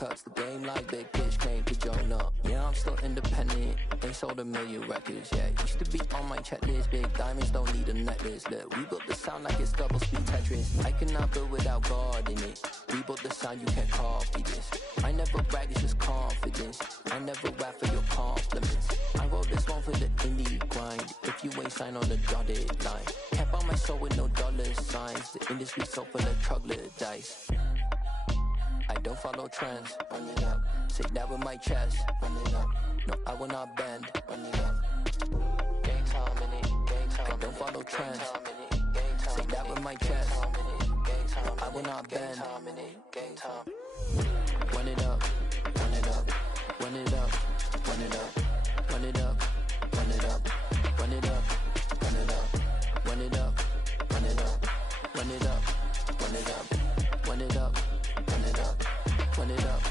cuts. The game like big pitch came to Jonah. Yeah, I'm still independent. Ain't sold a million records yet. Used to be on my checklist. Big diamonds don't need a necklace. Look, we built the sound like it's double speed Tetris. I cannot build without God in it. We built the sound, you can't copy this. I never brag, it's just confidence. I never rap for your compliments. I wrote this one for the indie grind. If you ain't signed on the dotted line, can't buy my soul with no dollar signs. The industry so full of troglodytes. I don't follow trends. Run it up. Say that with my chest. Run it up. No, I will not bend. Run it up. Gang time in it. Gang time. I don't follow trends. Say that with my chest. No, I will not bend. Gang time. Run it up. Run it up. Run it up. Run it up. Run it up. Run it up. Run it up. Run it up. Run it up. Run it up. Run it up. Run it up. Run it up. Run it up. Run it up.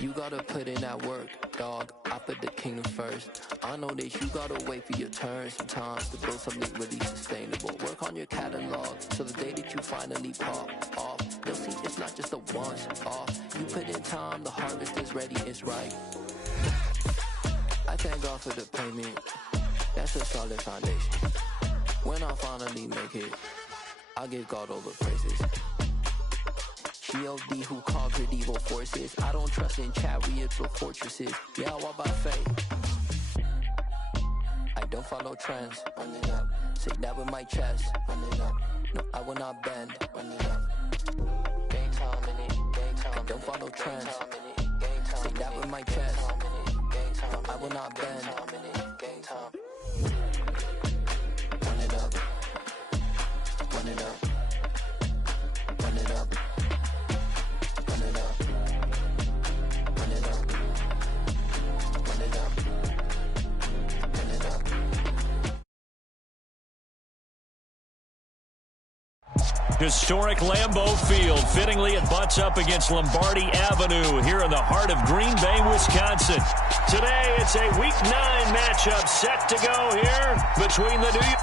You gotta put in that work, dog. I put the kingdom first. I know that you gotta wait for your turn sometimes to build something really sustainable. Work on your catalog so the day that you finally pop off, you'll see it's not just a once off. You put in time, the harvest is ready, it's right. I thank God for the payment. That's a solid foundation. When I finally make it, I'll give God all the praises. G.O.D. who conquered evil forces. I don't trust in chariots or fortresses. Yeah, I walk by faith. I don't follow trends. Run it up. Say that with my chest. Run it up. No, I will not bend. Run it up. Gang time in it. Gang time. I don't follow trends. Say that with my chest. No, I will not bend. Gang time. Run it up. Run it up. Run it up. Run it up. Run it up. Run it up. Run it up. Historic Lambeau Field. Fittingly, it butts up against Lombardi Avenue here in the heart of Green Bay, Wisconsin. Today, it's a Week 9 matchup set to go here between the New York...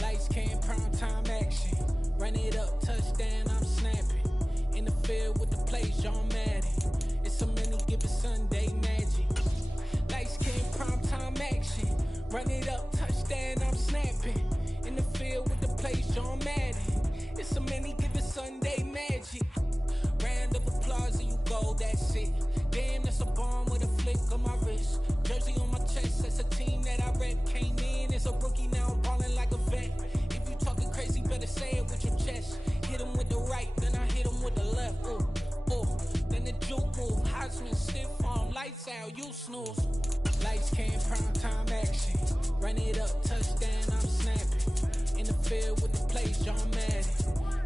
Lights, cam, prime time action. Run it up, touchdown, I'm snapping. In the field with the plays, John Madden. It's so many, give it Sunday magic. Lights, cam, prime time action. Run it up, touchdown, I'm snapping. In the field with the plays, John Madden. It's so many, give it Sunday magic. Round of applause and you go, that's it. Damn, that's a bomb with a flick on my wrist. Jersey on my chest, that's a team that I rep. Came in as a rookie, now I'm balling like a vet. If you talking crazy, better say it with your chest. Hit him with the right, then I hit him with the left. Ooh, ooh. Then the juke move, Heisman stiff on, lights out, you snooze. Lights, came, prime time action. Run it up, touchdown, I'm snapping. In the field with the plays, John Madden.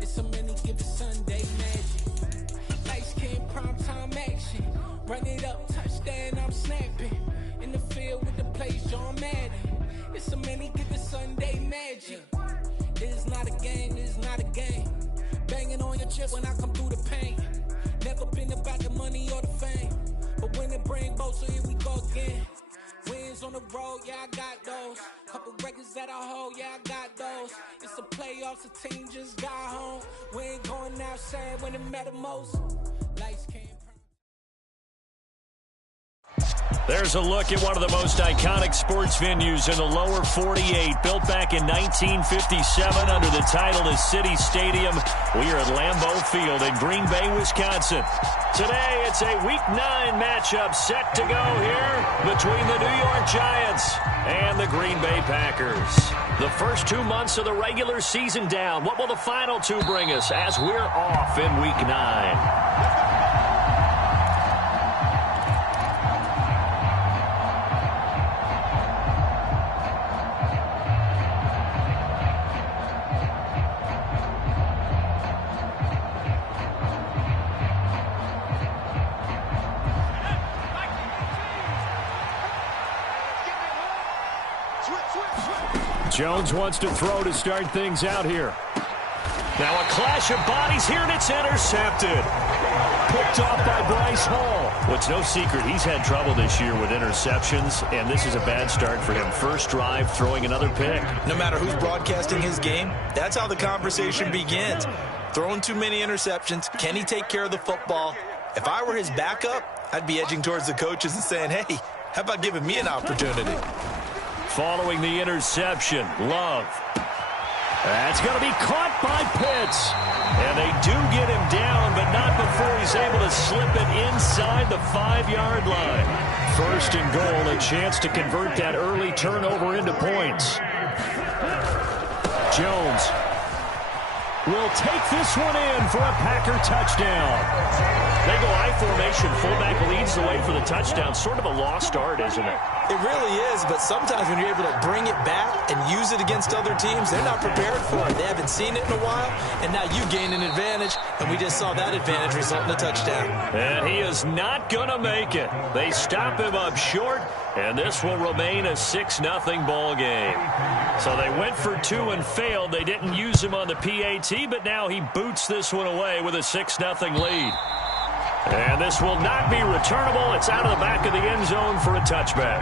It's so many, give it Sunday magic. Lights, came, prime time action. Run it up, touchdown, I'm snapping. In the field with the plays, John Madden. It's so many, give it Sunday magic. This is not a game, this is not a game. Banging on your chest when I come through the pain. Never been about the money or the fame. But when it bring both, so here we go again. Wins on the road, yeah, I got those. Couple records that I hold, yeah, I got those. It's the playoffs, the team just got home. We ain't going outside when it matter most. Lights came. There's a look at one of the most iconic sports venues in the lower 48. Built back in 1957 under the title of City Stadium. We are at Lambeau Field in Green Bay, Wisconsin. Today, it's a Week 9 matchup set to go here between the New York Giants and the Green Bay Packers. The first 2 months of the regular season down. What will the final two bring us as we're off in Week 9? Jones wants to throw to start things out here. Now a clash of bodies here, and it's intercepted. Picked off by Bryce Hall. Well, it's no secret he's had trouble this year with interceptions, and this is a bad start for him. First drive, throwing another pick. No matter who's broadcasting his game, that's how the conversation begins. Throwing too many interceptions. Can he take care of the football? If I were his backup, I'd be edging towards the coaches and saying, hey, how about giving me an opportunity? Following the interception, Love. That's going to be caught by Pitts. And they do get him down, but not before he's able to slip it inside the 5-yard line. First and goal, a chance to convert that early turnover into points. Jones will take this one in for a Packer touchdown. They go I formation. Fullback leads the way for the touchdown. Sort of a lost art, isn't it? It really is, but sometimes when you're able to bring it back and use it against other teams, they're not prepared for it. They haven't seen it in a while, and now you gain an advantage, and we just saw that advantage result in a touchdown. And he is not going to make it. They stop him up short, and this will remain a 6-0 ball game. So they went for 2 and failed. They didn't use him on the PAT, but now he boots this one away with a 6-0 lead. And this will not be returnable. It's out of the back of the end zone for a touchback.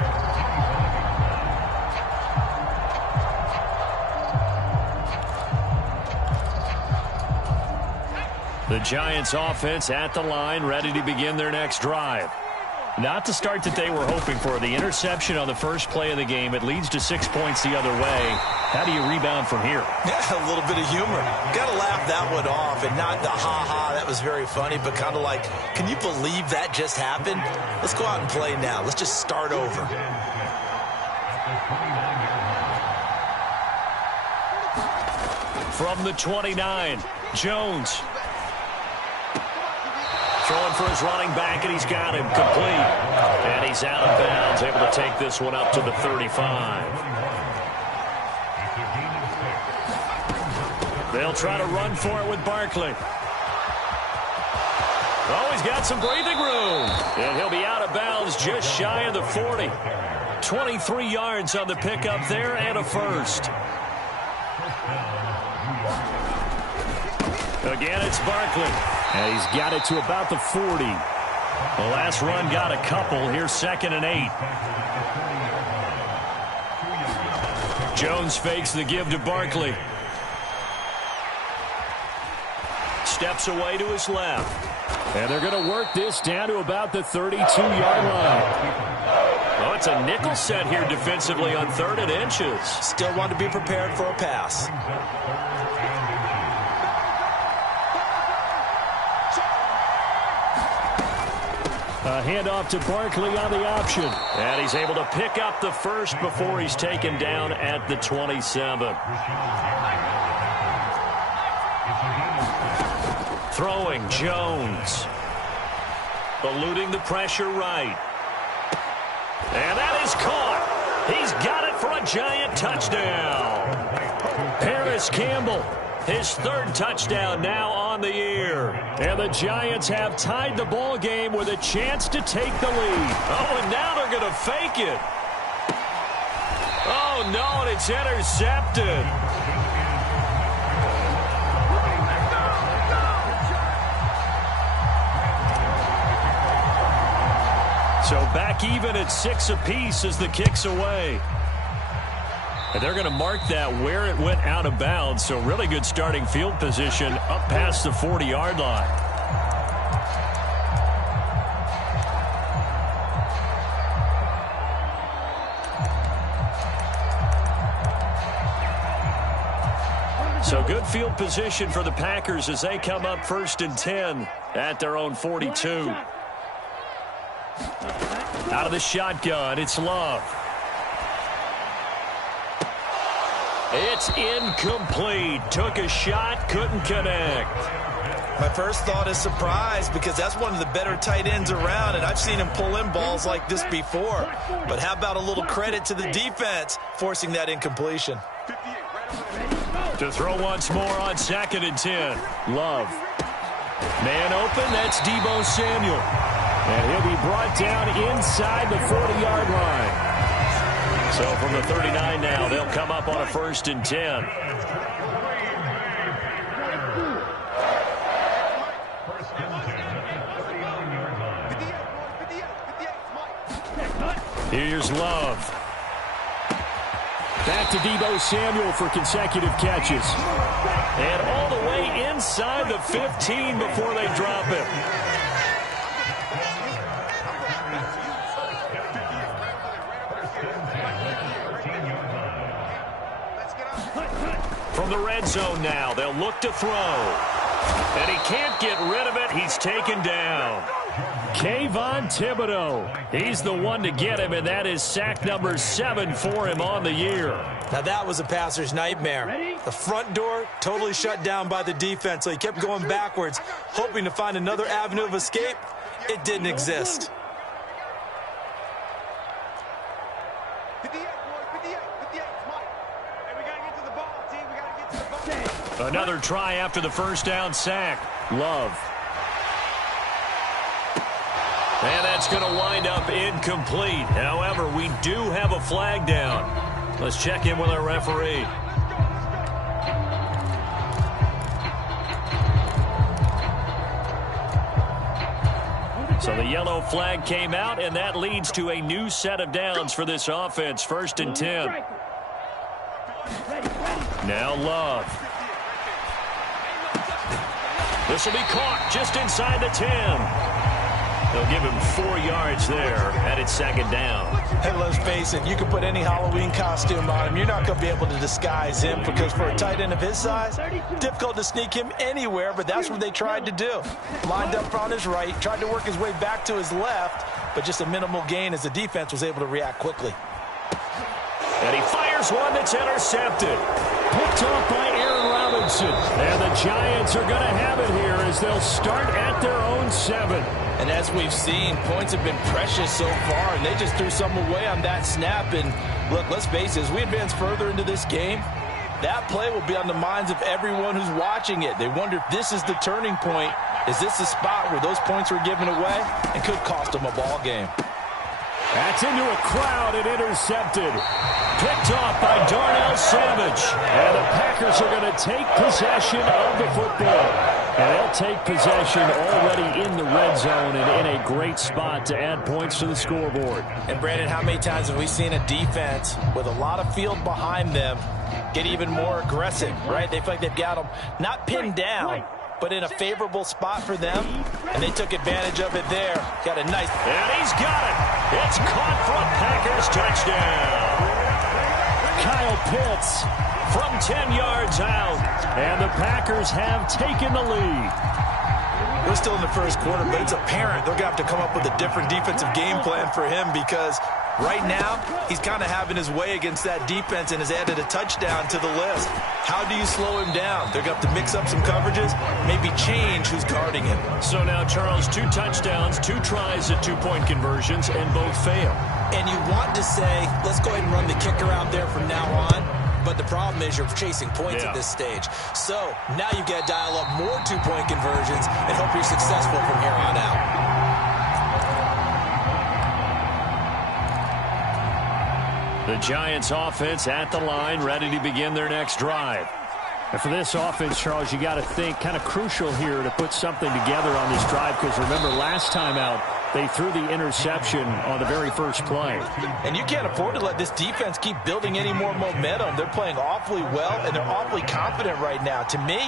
The Giants offense at the line, ready to begin their next drive. Not the start that they were hoping for. The interception on the first play of the game. It leads to 6 points the other way. How do you rebound from here? Yeah, a little bit of humor. Got to laugh that one off, and not the ha-ha, that was very funny, but kind of like, can you believe that just happened? Let's go out and play now. Let's just start over. From the 29, Jones. Throwing for his running back, and he's got him complete. And he's out of bounds, able to take this one up to the 35. They'll try to run for it with Barkley. Oh, he's got some breathing room. And he'll be out of bounds just shy of the 40. 23 yards on the pickup there and a first. Again, it's Barkley. And he's got it to about the 40. The last run got a couple. Here's 2nd and 8. Jones fakes the give to Barkley. Steps away to his left. And they're going to work this down to about the 32-yard line. Oh, it's a nickel set here defensively on 3rd and inches. Still want to be prepared for a pass. A handoff to Barkley on the option. And he's able to pick up the first before he's taken down at the 27. Throwing, Jones. Eluding the pressure right. And that is caught. He's got it for a Giant touchdown. Paris Campbell, his 3rd touchdown now on the year. And the Giants have tied the ball game with a chance to take the lead. Oh, and now they're going to fake it. Oh, no, and it's intercepted. So back even at 6 apiece as the kick's away. And they're going to mark that where it went out of bounds. So really good starting field position up past the 40-yard line. So good field position for the Packers as they come up 1st and 10 at their own 42. Out of the shotgun, it's Love. It's incomplete. Took a shot, couldn't connect. My first thought is surprise because that's one of the better tight ends around, and I've seen him pull in balls like this before. But how about a little credit to the defense forcing that incompletion? To throw once more on 2nd and 10. Love. Man open, that's Deebo Samuel. And he'll be brought down inside the 40-yard line. So from the 39 now, they'll come up on a 1st and 10. Here's Love. Back to Deebo Samuel for consecutive catches. And all the way inside the 15 before they drop him. From the red zone now, they'll look to throw. And he can't get rid of it. He's taken down. Kayvon Thibodeau. He's the one to get him, and that is sack number 7 for him on the year. Now that was a passer's nightmare. The front door totally shut down by the defense, so he kept going backwards, hoping to find another avenue of escape. It didn't exist. Another try after the first down sack. Love. And that's going to wind up incomplete. However, we do have a flag down. Let's check in with our referee. So the yellow flag came out, and that leads to a new set of downs for this offense. 1st and 10. Now Love. This will be caught just inside the 10. They'll give him 4 yards there, and it's 2nd down. Hey, let's face it, you can put any Halloween costume on him. You're not going to be able to disguise him because for a tight end of his size, difficult to sneak him anywhere, but that's what they tried to do. Lined up on his right, tried to work his way back to his left, but just a minimal gain as the defense was able to react quickly. And he fires one that's intercepted. Picked off by Aaron Robinson. And the Giants are going to have it here as they'll start at their own 7. And as we've seen, points have been precious so far, and they just threw some away on that snap. And look, let's face it, as we advance further into this game, that play will be on the minds of everyone who's watching it. They wonder if this is the turning point. Is this the spot where those points were given away and could cost them a ball game? That's into a crowd and intercepted. Picked off by Darnell Savage. And the Packers are going to take possession of the football. And they'll take possession already in the red zone and in a great spot to add points to the scoreboard. And Brandon, how many times have we seen a defense with a lot of field behind them get even more aggressive, right? They feel like they've got them not pinned down, but in a favorable spot for them, and they took advantage of it there. Got a nice... And he's got it. It's caught for a Packers touchdown. Kyle Pitts from 10 yards out, and the Packers have taken the lead. We're still in the first quarter, but it's apparent they're going to have to come up with a different defensive game plan for him because right now he's kind of having his way against that defense and has added a touchdown to the list. How do you slow him down? They're going to have to mix up some coverages, maybe change who's guarding him. So now, Charles, 2 touchdowns, 2 tries at 2-point conversions, and both fail. And you want to say, let's go ahead and run the kicker out there from now on. But the problem is you're chasing points at this stage. So now you've got to dial up more 2-point conversions and hope you're successful from here on out. The Giants offense at the line, ready to begin their next drive. And for this offense, Charles, you got to think kind of crucial here to put something together on this drive because remember last time out, they threw the interception on the very first play. And you can't afford to let this defense keep building any more momentum. They're playing awfully well, and they're awfully confident right now. To me,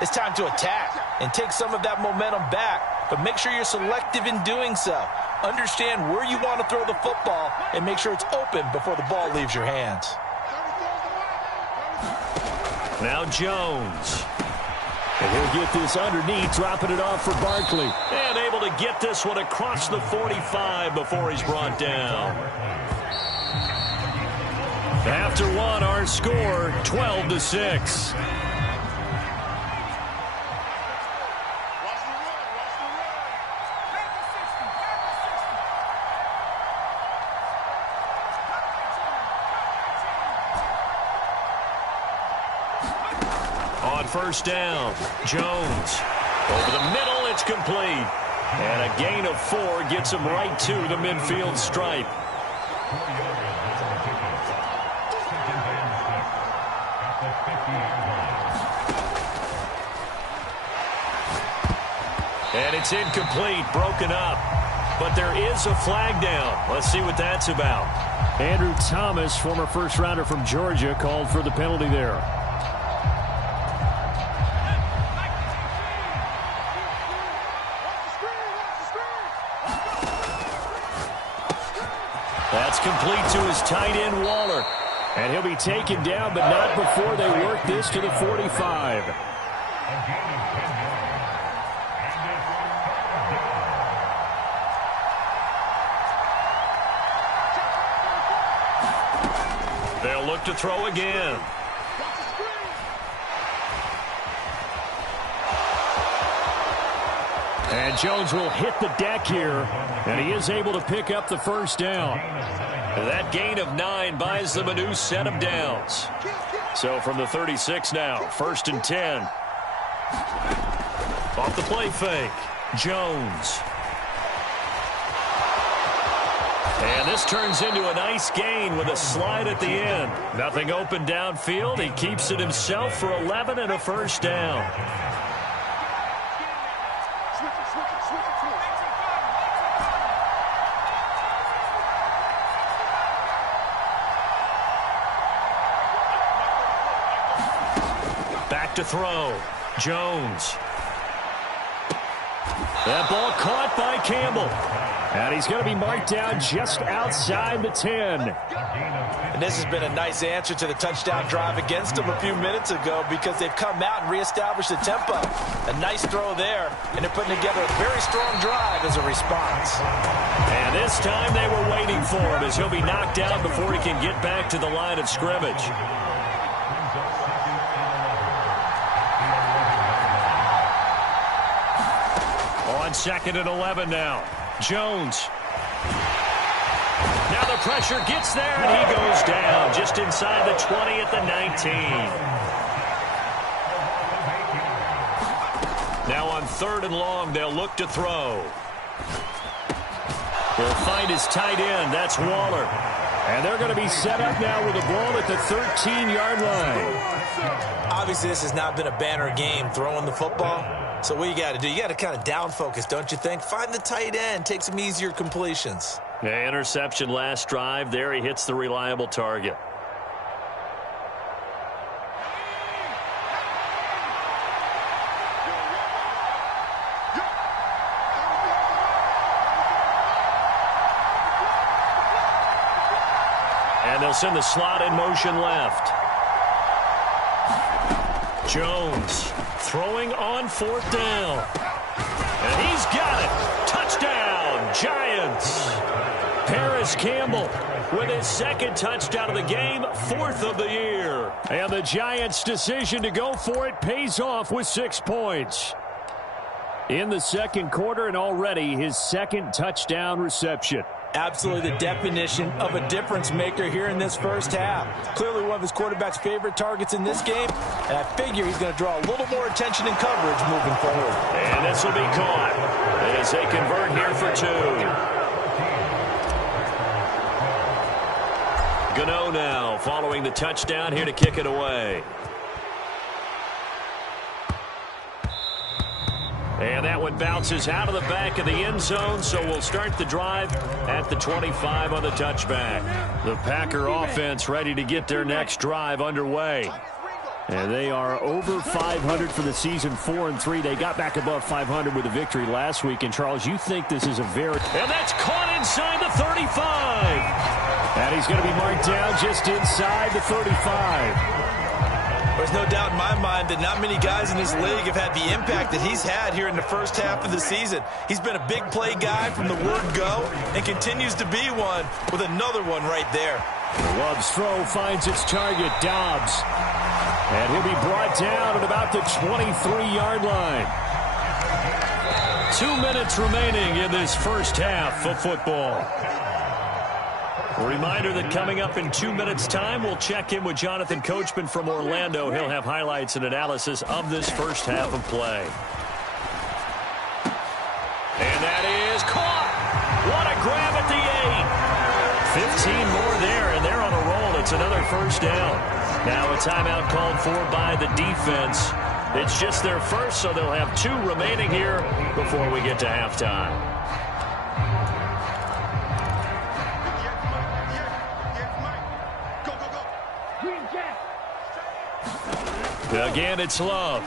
it's time to attack and take some of that momentum back. But make sure you're selective in doing so. Understand where you want to throw the football and make sure it's open before the ball leaves your hands. Now Jones. And he'll get this underneath, dropping it off for Barkley. And able to get this one across the 45 before he's brought down. After one, our score, 12-6. On first down, Jones. Over the middle, it's complete. And a gain of 4 gets him right to the midfield stripe. And it's incomplete, broken up. but there is a flag down. Let's see what that's about. Andrew Thomas, former first-rounder from Georgia, called for the penalty there. That's complete to his tight end, Waller. And he'll be taken down, but not before they work this to the 45. They'll look to throw again. And Jones will hit the deck here, and he is able to pick up the first down. That gain of 9 buys them a new set of downs. So from the 36 now, 1st and 10. Off the play fake, Jones. And this turns into a nice gain with a slide at the end. Nothing open downfield. He keeps it himself for 11 and a first down. Back to throw. Jones. That ball caught by Campbell. And he's going to be marked down just outside the 10. And this has been a nice answer to the touchdown drive against them a few minutes ago because they've come out and reestablished the tempo. A nice throw there, and they're putting together a very strong drive as a response. And this time they were waiting for him as he'll be knocked down before he can get back to the line of scrimmage. On 2nd and 11 now. Jones. Now the pressure gets there, and he goes down just inside the 20 at the 19. Now on 3rd and long, they'll look to throw. He'll find his tight end. That's Waller. And they're going to be set up now with the ball at the 13-yard line. Obviously, this has not been a banner game throwing the football. So what you got to do, you got to kind of down focus, don't you think? Find the tight end, take some easier completions. Yeah, interception last drive. There he hits the reliable target. And they'll send the slot in motion left. Jones throwing on 4th down. And he's got it. Touchdown, Giants. Paris Campbell with his 2nd touchdown of the game, 4th of the year. And the Giants' decision to go for it pays off with 6 points. In the 2nd quarter, and already his 2nd touchdown reception. Absolutely the definition of a difference maker here in this first half. Clearly one of his quarterback's favorite targets in this game, and I figure he's going to draw a little more attention and coverage moving forward. And this will be caught as they convert here for 2. Gano now following the touchdown here to kick it away. And that one bounces out of the back of the end zone, so we'll start the drive at the 25 on the touchback. The Packer offense ready to get their next drive underway. And they are over 500 for the season, 4-3. They got back above 500 with a victory last week. And, Charles, you think this is a very... And that's caught inside the 35. And he's going to be marked down just inside the 35. There's no doubt in my mind that not many guys in this league have had the impact that he's had here in the first half of the season. He's been a big play guy from the word go and continues to be one with another one right there. Love's throw finds its target, Dobbs. And he'll be brought down at about the 23-yard line. 2 minutes remaining in this first half of football. A reminder that coming up in 2 minutes' time, we'll check in with Jonathan Coachman from Orlando. He'll have highlights and analysis of this first half of play. And that is caught. What a grab at the 8. 15 more there, and they're on a roll. It's another first down. Now a timeout called for by the defense. It's just their first, so they'll have 2 remaining here before we get to halftime. Again, it's Love.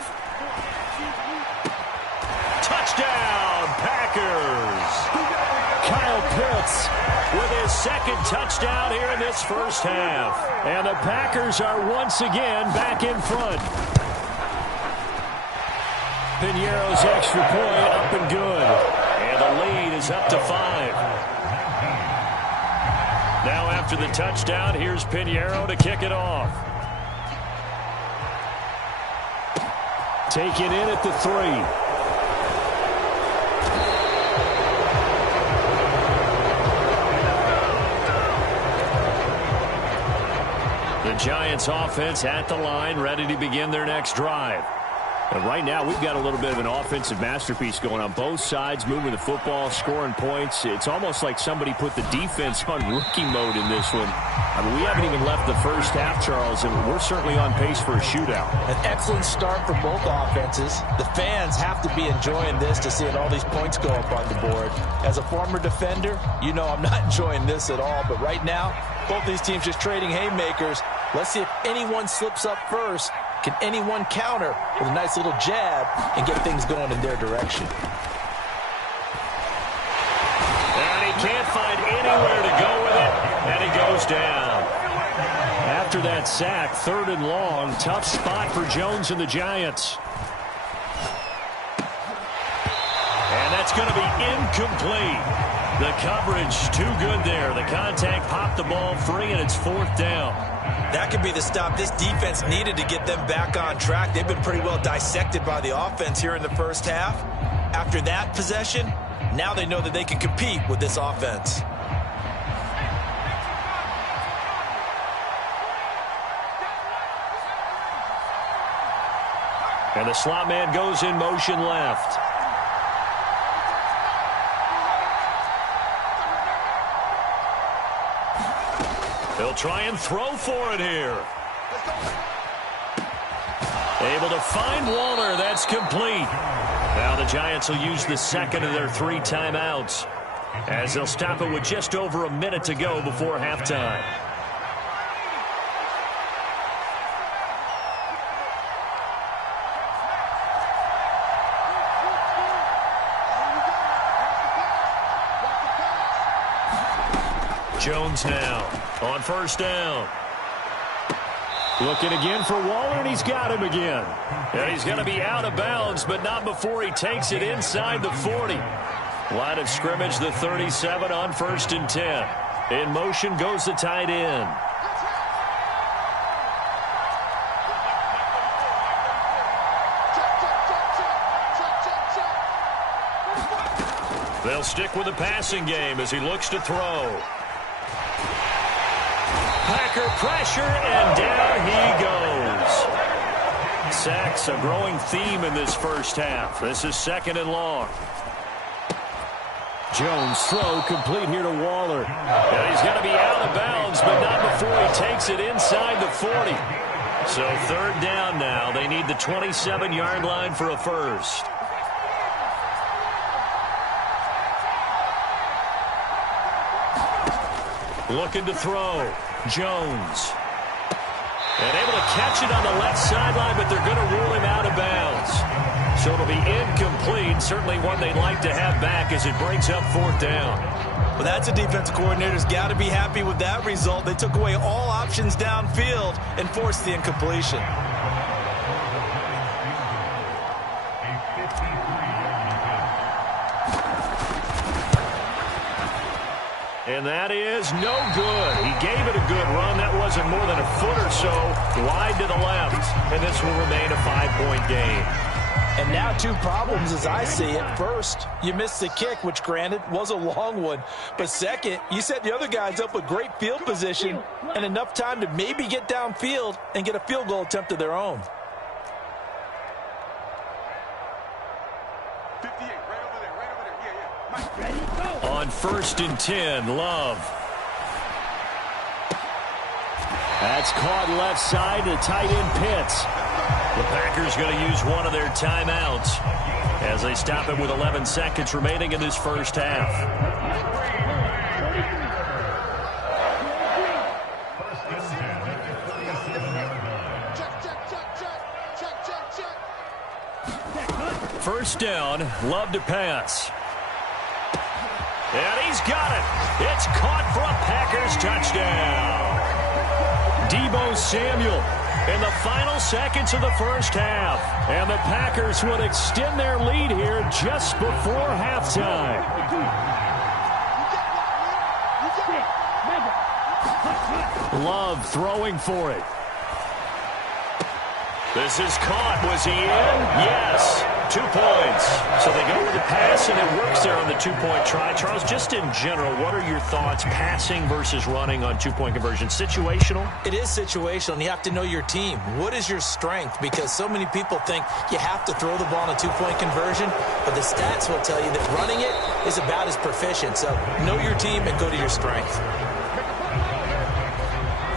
Touchdown, Packers! Kyle Pitts with his second touchdown here in this first half. And the Packers are once again back in front. Piñeiro's extra point up and good. And the lead is up to 5. Now after the touchdown, here's Piñeiro to kick it off. Taken in at the 3. The Giants offense at the line, ready to begin their next drive. And right now, we've got a little bit of an offensive masterpiece going on both sides, moving the football, scoring points. It's almost like somebody put the defense on rookie mode in this one. I mean, we haven't even left the first half, Charles, and we're certainly on pace for a shootout. An excellent start for both offenses. The fans have to be enjoying this to see all these points go up on the board. As a former defender, you know I'm not enjoying this at all. But right now, both these teams just trading haymakers. Let's see if anyone slips up first. Can anyone counter with a nice little jab and get things going in their direction? And he can't find anywhere to go with it, and he goes down. After that sack, 3rd and long, tough spot for Jones and the Giants. And that's going to be incomplete. The coverage too good there. The contact popped the ball free, and it's 4th down. That could be the stop this defense needed to get them back on track. They've been pretty well dissected by the offense here in the first half. After that possession, now they know that they can compete with this offense. And the slot man goes in motion left. They'll try and throw for it here. Able to find Waller. That's complete. Now the Giants will use the second of their 3 timeouts, as they'll stop it with just over a minute to go before halftime. Jones now on 1st down. Looking again for Waller, and he's got him again. And he's going to be out of bounds, but not before he takes it inside the 40. Line of scrimmage, the 37 on 1st and 10. In motion goes the tight end. They'll stick with the passing game as he looks to throw. Packer pressure, and down he goes. Sacks a growing theme in this first half. This is 2nd and long. Jones throw complete here to Waller. And he's going to be out of bounds, but not before he takes it inside the 40. So 3rd down now. They need the 27-yard line for a first. Looking to throw. Jones. And able to catch it on the left sideline, but they're going to rule him out of bounds. So it'll be incomplete. Certainly one they'd like to have back as it brings up 4th down. Well, that's a defensive coordinator's got to be happy with that result. They took away all options downfield and forced the incompletion. And that is no good. He gave it a good run. That wasn't more than a foot or so wide to the left. And this will remain a 5-point game. And now 2 problems as I see it. First, you missed the kick, which granted was a long one. But second, you set the other guys up with great field position and enough time to maybe get downfield and get a field goal attempt of their own. 58, right over there. Yeah. Mike, ready? Go. On 1st and 10, Love. That's caught left side to tight end Pitts. The Packers going to use one of their timeouts as they stop it with 11 seconds remaining in this first half. First down, Love to pass. And he's got it. It's caught for a Packers touchdown. Deebo Samuel in the final seconds of the first half. And the Packers would extend their lead here just before halftime. Love throwing for it. This is caught. Was he in? Yes. 2 points. So they go with the pass, and it works there on the two-point try. Charles, just in general, what are your thoughts passing versus running on two-point conversion? Situational? It is situational, and you have to know your team. What is your strength? Because so many people think you have to throw the ball in a two-point conversion, but the stats will tell you that running it is about as proficient. So know your team and go to your strength.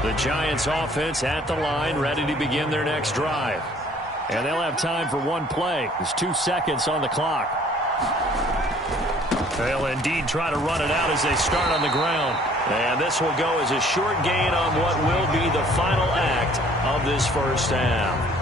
The Giants offense at the line, ready to begin their next drive. And they'll have time for one play. There's 2 seconds on the clock. They'll indeed try to run it out as they start on the ground. And this will go as a short gain on what will be the final act of this first half.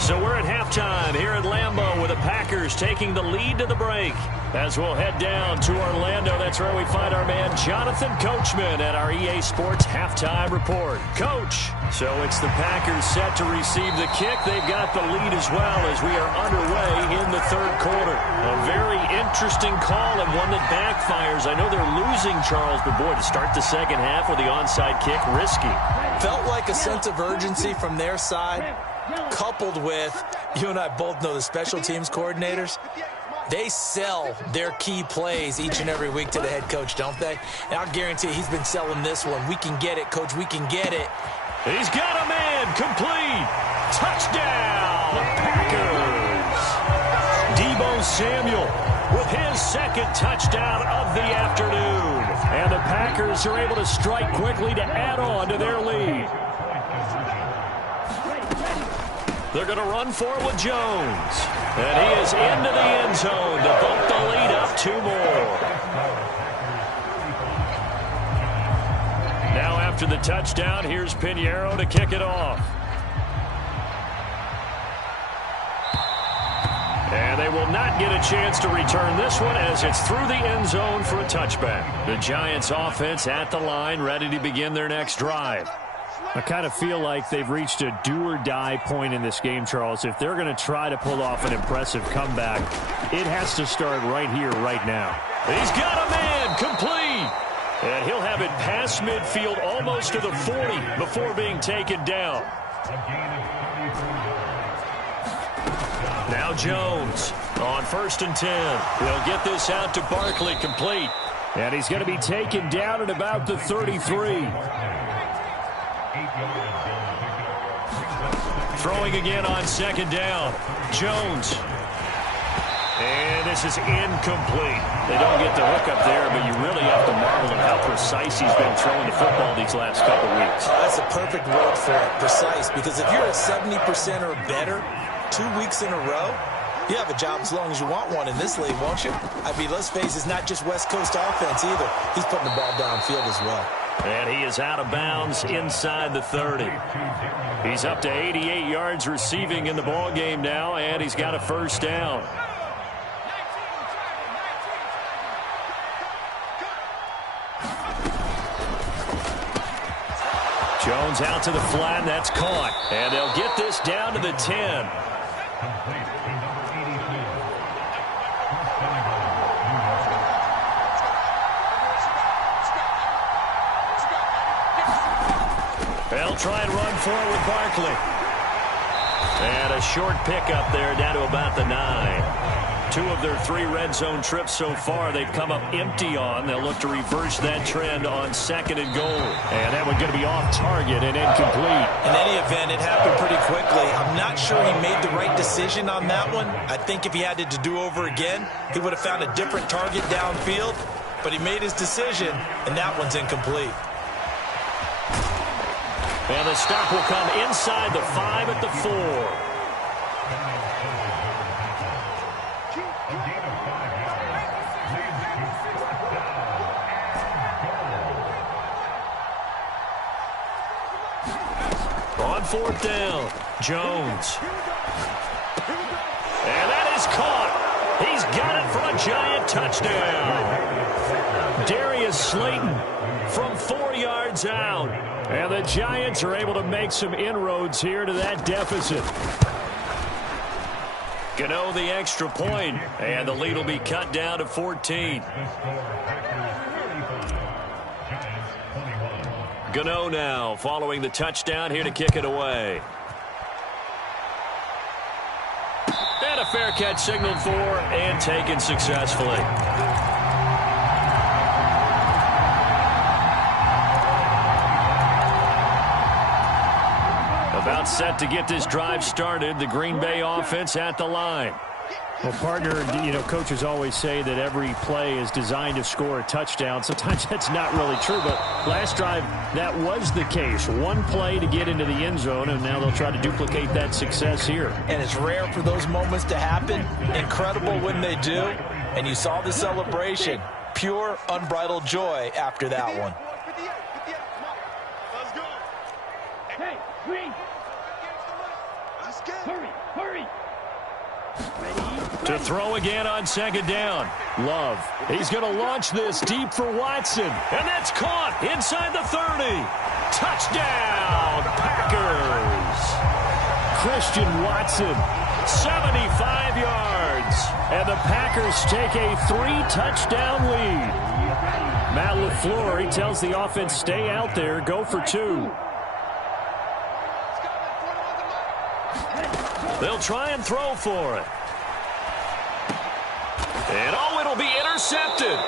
So we're at halftime here at Lambeau with the Packers taking the lead to the break. As we'll head down to Orlando, that's where we find our man Jonathan Coachman at our EA Sports Halftime Report. Coach, so it's the Packers set to receive the kick. They've got the lead as well as we are underway in the third quarter. A very interesting call and one that backfires. I know they're losing, Charles, but boy, to start the second half with the onside kick, risky. Felt like a sense of urgency from their side, coupled with, you and I both know the special teams coordinators, they sell their key plays each and every week to the head coach, don't they? And I'll guarantee he's been selling this one. We can get it, coach. We can get it. He's got a man. Complete. Touchdown, Packers. Deebo Samuel with his second touchdown of the afternoon. And the Packers are able to strike quickly to add on to their lead. They're going to run for it with Jones. And he is into the end zone to bump the lead up 2 more. Now after the touchdown, here's Pinheiro to kick it off. And they will not get a chance to return this one as it's through the end zone for a touchback. The Giants offense at the line, ready to begin their next drive. I kind of feel like they've reached a do-or-die point in this game, Charles. If they're going to try to pull off an impressive comeback, it has to start right here, right now. He's got a man, complete. And he'll have it past midfield almost to the 40 before being taken down. Now Jones on 1st and 10. He'll get this out to Barkley, complete. And he's going to be taken down at about the 33. Throwing again on 2nd down. Jones. And this is incomplete. They don't get the hook up there, but you really have to marvel at how precise he's been throwing the football these last couple weeks. That's a perfect word for it, precise, because if you're at 70% or better 2 weeks in a row, you have a job as long as you want one in this league, won't you? I mean, let's face it, it's not just West Coast offense either. He's putting the ball downfield as well. And he is out of bounds inside the 30. He's up to 88 yards receiving in the ball game now, and he's got a first down. Jones out to the flat, and that's caught. And they'll get this down to the 10. They'll try and run for it with Barkley. And a short pickup there down to about the 9. 2 of their 3 red zone trips so far they've come up empty on. They'll look to reverse that trend on 2nd and goal. And that one going to be off target and incomplete. In any event, it happened pretty quickly. I'm not sure he made the right decision on that one. I think if he had it to do over again, he would have found a different target downfield. But he made his decision, and that one's incomplete. And the stop will come inside the 5 at the 4. On fourth down, Jones. And that is caught. He's got it for a Giant touchdown. Darius Slayton from 4 yards out. And the Giants are able to make some inroads here to that deficit. Gano the extra point, and the lead will be cut down to 14. Gano now following the touchdown here to kick it away. And a fair catch signaled for and taken successfully. About set to get this drive started. The Green Bay offense at the line. Well, partner, you know, coaches always say that every play is designed to score a touchdown. Sometimes that's not really true, but last drive, that was the case. One play to get into the end zone, and now they'll try to duplicate that success here. And it's rare for those moments to happen. Incredible when they do. And you saw the celebration. Pure, unbridled joy after that one. Hey, Green! Hurry! To throw again on second down. Love. He's going to launch this deep for Watson. And that's caught inside the 30. Touchdown, Packers. Christian Watson, 75 yards. And the Packers take a 3-touchdown lead. Matt LaFleur, he tells the offense, stay out there, go for 2. They'll try and throw for it. And it'll be intercepted.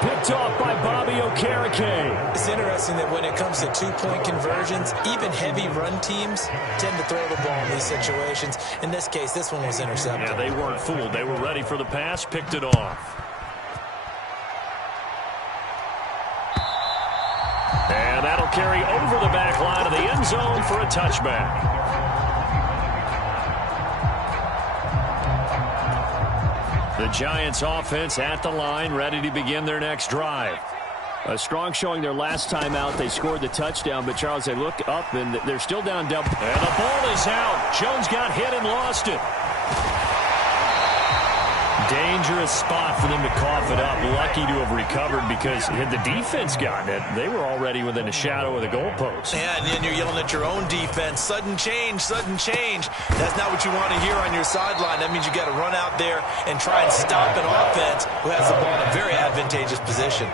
Picked off by Bobby Okereke. It's interesting that when it comes to two-point conversions, even heavy run teams tend to throw the ball in these situations. In this case, this one was intercepted. Yeah, they weren't fooled. They were ready for the pass, picked it off. And that'll carry over the back line of the end zone for a touchback. The Giants offense at the line, ready to begin their next drive. A strong showing their last time out. They scored the touchdown, but Charles, they look up and they're still down double. And the ball is out. Jones got hit and lost it. Dangerous spot for them to cough it up. Lucky to have recovered because had the defense gotten it, they were already within a shadow of the goalpost. Yeah, and then you're yelling at your own defense. Sudden change, sudden change. That's not what you want to hear on your sideline. That means you got to run out there and try and stop an offense who has the ball in a very advantageous position.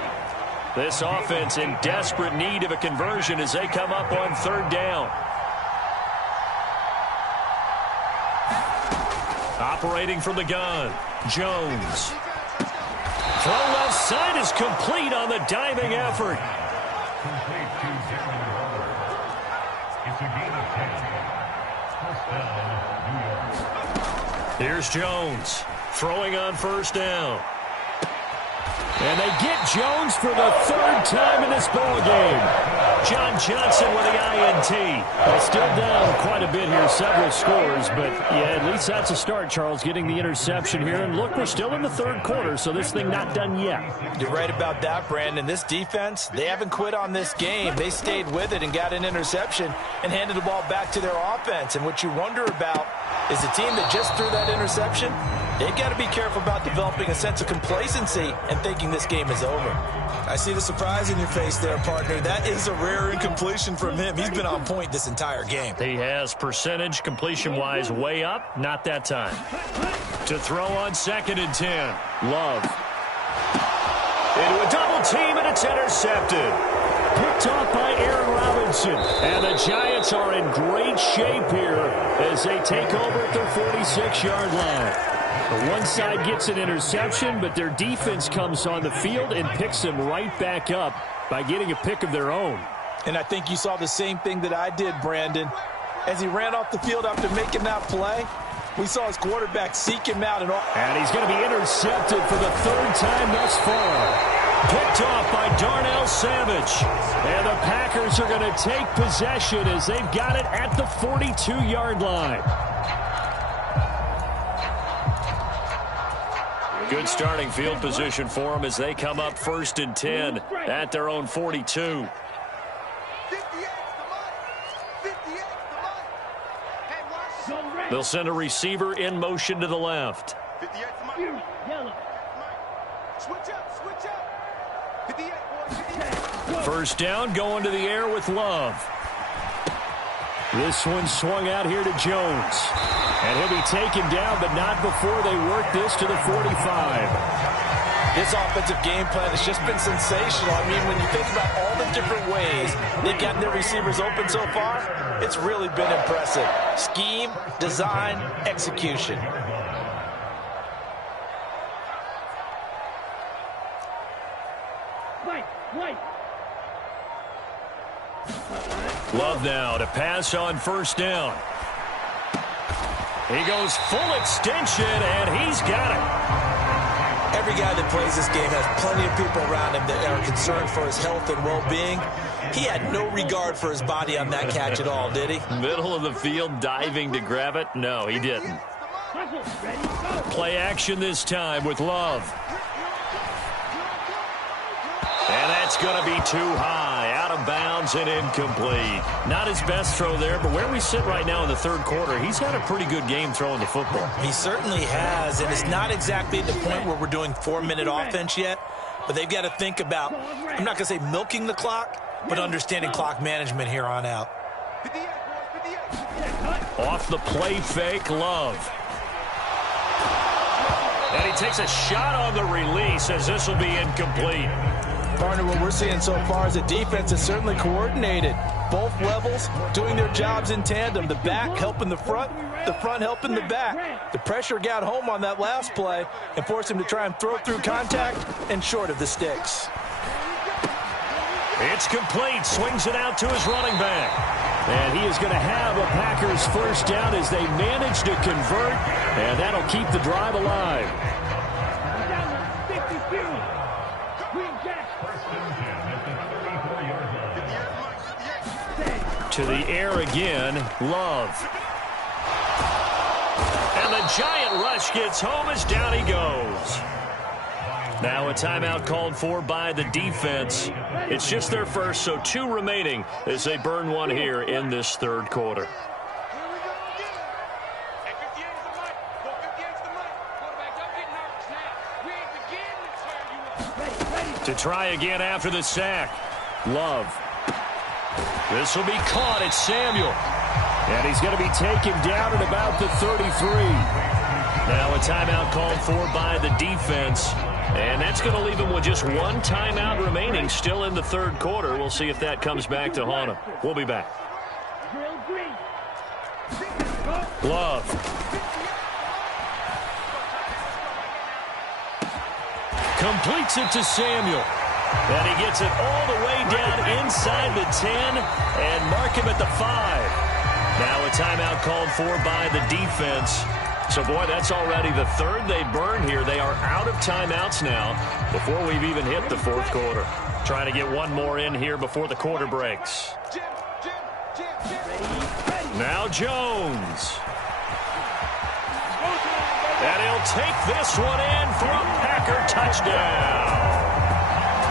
This offense in desperate need of a conversion as they come up on third down. Operating from the gun, Jones. Throw left side is complete on the diving effort. Here's Jones throwing on first down. And they get Jones for the third time in this ball game. John Johnson with the INT. Well, still down quite a bit here, several scores, but yeah, at least that's a start, Charles, getting the interception here. And look, we're still in the third quarter, so this thing not done yet. You're right about that, Brandon. This defense, they haven't quit on this game. They stayed with it and got an interception and handed the ball back to their offense. And what you wonder about is the team that just threw that interception, they've got to be careful about developing a sense of complacency and thinking this game is over. I see the surprise in your face there, partner. That is a rare incompletion from him. He's been on point this entire game. He has percentage completion-wise way up. Not that time. To throw on second and 10. Love. Into a double team, and it's intercepted. Picked off by Aaron Robinson. And the Giants are in great shape here as they take over at their 46-yard line. The one side gets an interception, but their defense comes on the field and picks them right back up by getting a pick of their own. And I think you saw the same thing that I did, Brandon. As he ran off the field after making that play, we saw his quarterback seek him out. And he's going to be intercepted for the third time thus far. Picked off by Darnell Savage. And the Packers are going to take possession as they've got it at the 42-yard line. Good starting field position for them as they come up first and 10 at their own 42. They'll send a receiver in motion to the left. 58 to Mike. Yellow. Switch up, switch up. 58, boy, 58. First down, going to the air with Love. This one swung out here to Jones. And he'll be taken down, but not before they work this to the 45. This offensive game plan has just been sensational. I mean, when you think about all the different ways they've gotten their receivers open so far, it's really been impressive. Scheme, design, execution. Love now to pass on first down. He goes full extension, and he's got it. Every guy that plays this game has plenty of people around him that are concerned for his health and well-being. He had no regard for his body on that catch at all, did he? Middle of the field, diving to grab it? No, he didn't. Play action this time with Love. And that's going to be too high, out of bounds and incomplete. Not his best throw there, but where we sit right now in the third quarter, he's had a pretty good game throwing the football. He certainly has, and it's not exactly at the point where we're doing 4-minute offense yet, but they've got to think about, I'm not going to say milking the clock, but understanding clock management here on out. Off the play fake, Love. And he takes a shot on the release as this will be incomplete. Partner, what we're seeing so far is the defense is certainly coordinated. Both levels doing their jobs in tandem. The back helping the front helping the back. The pressure got home on that last play and forced him to try and throw through contact and short of the sticks. It's complete. Swings it out to his running back. And he is going to have a Packers first down as they manage to convert, and that'll keep the drive alive. To the air again, Love. And the giant rush gets home as down he goes. Now a timeout called for by the defense. It's just their first, so 2 remaining as they burn one here in this third quarter. To try again after the sack. Love. This will be caught. It's Samuel. And he's going to be taken down at about the 33. Now a timeout called for by the defense. And that's going to leave him with just 1 timeout remaining still in the third quarter. We'll see if that comes back to haunt him. We'll be back. Love. Completes it to Samuel. And he gets it all the way down inside the 10 and mark him at the 5. Now a timeout called for by the defense. So, boy, that's already the third they burn here. They are out of timeouts now before we've even hit the fourth quarter. Trying to get one more in here before the quarter breaks. Now Jones. And he'll take this one in for a Packer touchdown.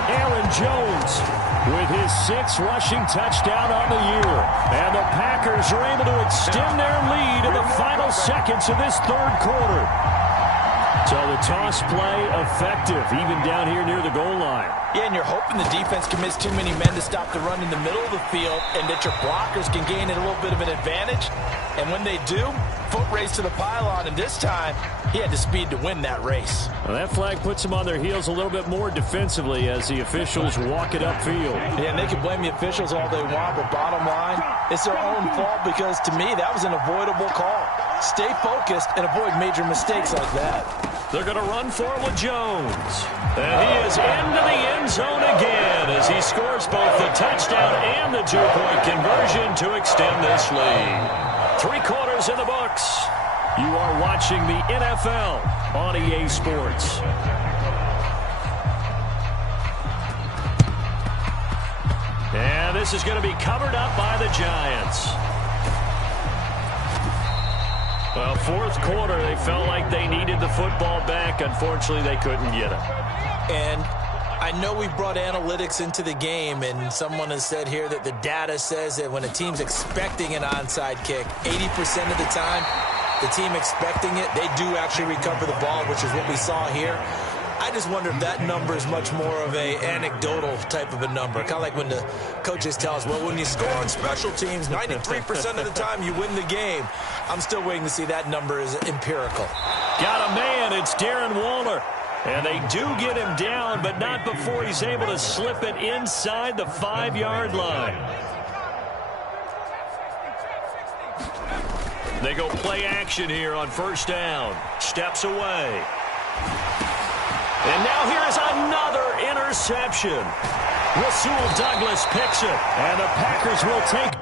Aaron Jones with his 6th rushing touchdown on the year. And the Packers are able to extend their lead in the final seconds of this third quarter. So the toss play effective, even down here near the goal line. Yeah, and you're hoping the defense commits too many men to stop the run in the middle of the field and that your blockers can gain a little bit of an advantage. And when they do, foot race to the pylon, and this time he had the speed to win that race. Well, that flag puts them on their heels a little bit more defensively as the officials walk it upfield. Yeah, and they can blame the officials all they want, but bottom line, it's their own fault because, to me, that was an avoidable call. Stay focused and avoid major mistakes like that. They're going to run for it with Jones. And he is into the end zone again as he scores both the touchdown and the 2-point conversion to extend this lead. 3 quarters in the books. You are watching the NFL on EA Sports. And this is going to be covered up by the Giants. Well, fourth quarter, they felt like they needed the football back. Unfortunately, they couldn't get it. And I know we brought analytics into the game, and someone has said here that the data says that when a team's expecting an onside kick, 80% of the time, the team expecting it, they do actually recover the ball, which is what we saw here. I just wonder if that number is much more of a anecdotal type of a number. Kind of like when the coaches tell us, well, when you score on special teams, 93% of the time you win the game. I'm still waiting to see that number is empirical. Got a man. It's Darren Waller. And they do get him down, but not before he's able to slip it inside the 5-yard line. They go play action here on first down. Steps away. And now here's another interception. Rasul Douglas picks it, and the Packers will take